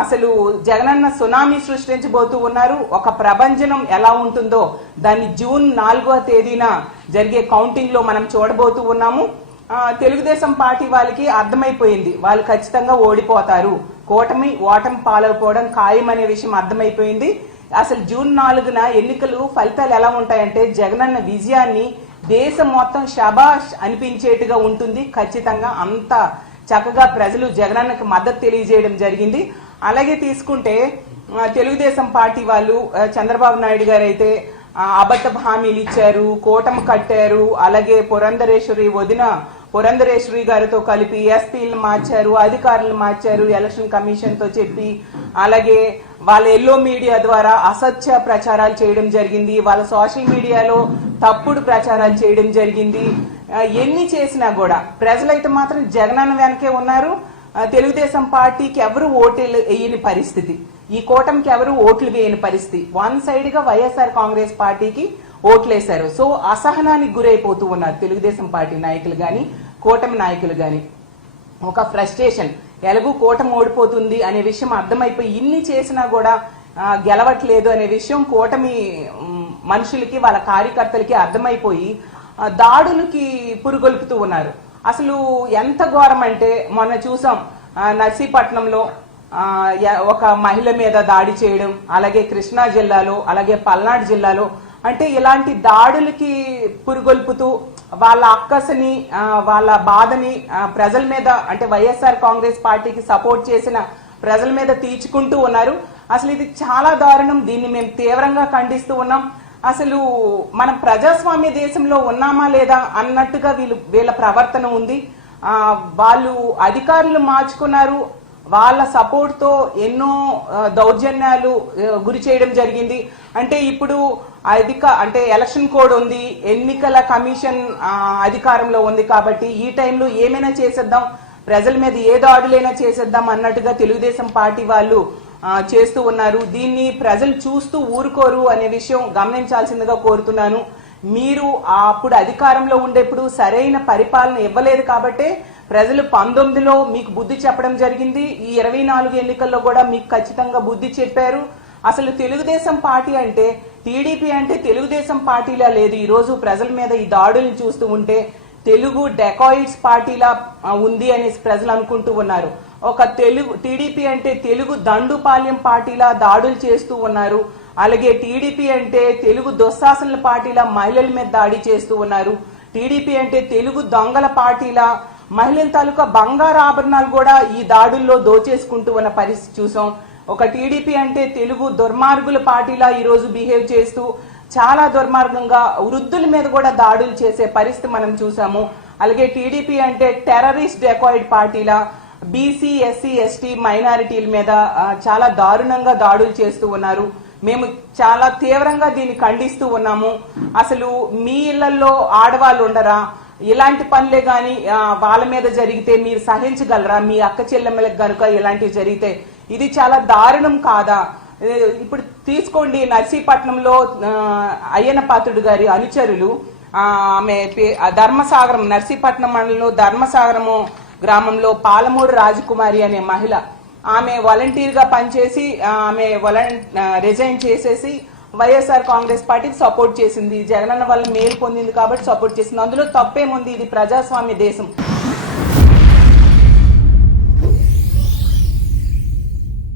అసలు జగనన్న సునామీ సృష్టించబోతూ ఉన్నారు. ఒక ప్రభంజనం ఎలా ఉంటుందో దాన్ని జూన్ 4వ తేదీన జరిగే కౌంటింగ్ లో మనం చూడబోతూ ఉన్నాము. తెలుగుదేశం పార్టీ వాళ్ళకి అర్థమైపోయింది, వాళ్ళు ఖచ్చితంగా ఓడిపోతారు, ఓటమి పాలైపోవడం ఖాయమనే విషయం అర్థమైపోయింది. అసలు జూన్ 4న ఎన్నికలు ఫలితాలు ఎలా ఉంటాయంటే జగనన్న విజయాన్ని దేశం మొత్తం శబాష్ అనిపించేట్టుగా ఉంటుంది. ఖచ్చితంగా అంత చక్కగా ప్రజలు జగనన్నకు మద్దతు తెలియజేయడం జరిగింది. అలాగే తీసుకుంటే తెలుగుదేశం పార్టీ వాళ్ళు చంద్రబాబు నాయుడు గారు అయితే అబద్ధ హామీలు ఇచ్చారు, కూటమి కట్టారు. అలాగే వదిన పురంధరేశ్వరి గారితో కలిపి ఎస్పీలను మార్చారు, అధికారులను మార్చారు ఎలక్షన్ కమిషన్ తో చెప్పి. అలాగే వాళ్ళ ఎల్లో మీడియా ద్వారా అసత్య ప్రచారాలు చేయడం జరిగింది, వాళ్ళ సోషల్ మీడియాలో తప్పుడు ప్రచారాలు చేయడం జరిగింది. ఎన్ని చేసినా కూడా ప్రజలైతే మాత్రం జగనన్న వెనకే ఉన్నారు. తెలుగుదేశం పార్టీకి ఎవరు ఓట్లు వేయని పరిస్థితి, ఈ కూటమికి ఎవరు ఓట్లు వేయని పరిస్థితి. వన్ సైడ్ గా వైఎస్ఆర్ కాంగ్రెస్ పార్టీకి ఓట్లేశారు. సో అసహనానికి గురైపోతూ ఉన్నారు తెలుగుదేశం పార్టీ నాయకులు గాని కూటమి నాయకులు గాని. ఒక ఫ్రస్ట్రేషన్, ఎలాగూ కూటమి ఓడిపోతుంది అనే విషయం అర్థమైపోయి ఇన్ని చేసినా కూడా గెలవట్లేదు అనే విషయం కూటమి మనుషులకి వాళ్ళ కార్యకర్తలకి అర్థమైపోయి దాడులకి పురుగొల్పుతూ ఉన్నారు. అసలు ఎంత ఘోరం అంటే మొన్న చూసాం నర్సీపట్నంలో ఒక మహిళ మీద దాడి చేయడం, అలాగే కృష్ణా జిల్లాలో, అలాగే పల్నాడు జిల్లాలో. అంటే ఇలాంటి దాడులకి పురుగొల్పుతూ వాళ్ళ అక్కసని వాళ్ళ బాధని ప్రజల మీద, అంటే వైఎస్ఆర్ కాంగ్రెస్ పార్టీకి సపోర్ట్ చేసిన ప్రజల మీద తీర్చుకుంటూ ఉన్నారు. అసలు ఇది చాలా దారుణం, దీన్ని మేము తీవ్రంగా ఖండిస్తూ ఉన్నాం. అసలు మనం ప్రజాస్వామ్య దేశంలో ఉన్నామా లేదా అన్నట్టుగా వీళ్ళ ప్రవర్తన ఉంది. వాళ్ళు అధికారులు మార్చుకున్నారు, వాళ్ళ సపోర్ట్ తో ఎన్నో దౌర్జన్యాలు గురి చేయడం జరిగింది. అంటే ఇప్పుడు అంటే ఎలక్షన్ కోడ్ ఉంది, ఎన్నికల కమిషన్ అధికారంలో ఉంది కాబట్టి ఈ టైంలో ఏమైనా చేసేద్దాం, ప్రజల మీద ఏ దాడులైనా చేసేద్దాం అన్నట్టుగా తెలుగుదేశం పార్టీ వాళ్ళు చేస్తూ ఉన్నారు. దీన్ని ప్రజలు చూస్తూ ఊరుకోరు అనే విషయం గమనించాల్సిందిగా కోరుతున్నాను. మీరు అప్పుడు అధికారంలో ఉండేప్పుడు సరైన పరిపాలన ఇవ్వలేదు కాబట్టే ప్రజలు 19లో మీకు బుద్ధి చెప్పడం జరిగింది. ఈ 24 ఎన్నికల్లో కూడా మీకు ఖచ్చితంగా బుద్ధి చెప్పారు. అసలు తెలుగుదేశం పార్టీ అంటే, టీడీపీ అంటే తెలుగుదేశం పార్టీలా లేదు. ఈ రోజు ప్రజల మీద ఈ దాడులను చూస్తూ ఉంటే తెలుగు డెకాయిడ్స్ పార్టీలా ఉంది అనేసి ప్రజలు అనుకుంటూ ఉన్నారు. ఒక టీడీపీ అంటే తెలుగు దండుపాల్యం పార్టీలా దాడులు చేస్తూ ఉన్నారు. అలాగే టీడీపీ అంటే తెలుగు దుశ్శాసనల పార్టీలా మహిళల మీద దాడి చేస్తూ ఉన్నారు. టీడీపీ అంటే తెలుగు దొంగల పార్టీలా మహిళల తాలూకా బంగారు ఆభరణాలు కూడా ఈ దాడుల్లో దోచేసుకుంటూ ఉన్న పరిస్థితి చూసాం. ఒక టీడీపీ అంటే తెలుగు దుర్మార్గుల పార్టీలా ఈ రోజు బిహేవ్ చేస్తూ చాలా దుర్మార్గంగా వృద్ధుల మీద కూడా దాడులు చేసే పరిస్థితి మనం చూసాము. అలాగే టీడీపీ అంటే టెర్రరిస్ట్ డెకాయిడ్ పార్టీలా బీసీ, ఎస్సీ, ఎస్టీ మైనారిటీల మీద చాలా దారుణంగా దాడులు చేస్తూ ఉన్నారు. మేము చాలా తీవ్రంగా దీన్ని ఖండిస్తూ ఉన్నాము. అసలు మీ ఇళ్లలో ఆడవాళ్ళు ఉండరా? ఇలాంటి పనులే గాని వాళ్ళ మీద జరిగితే మీరు సహించగలరా? మీ అక్క చెల్లెమ్మలకు గనుక ఇలాంటివి జరిగితే ఇది చాలా దారుణం కాదా? ఇప్పుడు తీసుకోండి, నర్సీపట్నంలో అయ్యన్న పాత్రుడు గారి అనుచరులు ఆమె ధర్మసాగరం, నర్సీపట్నం మండలంలో ధర్మసాగరము గ్రామంలో పాలమూరు రాజకుమారి అనే మహిళ, ఆమె వాలంటీర్ గా పనిచేసి ఆమె రిజైన్ చేసేసి వైఎస్ఆర్ కాంగ్రెస్ పార్టీకి సపోర్ట్ చేసింది. జగనన్న వల్ల మేలు పొందింది కాబట్టి సపోర్ట్ చేసింది. అందులో తప్పేముంది? ఇది ప్రజాస్వామ్య దేశం.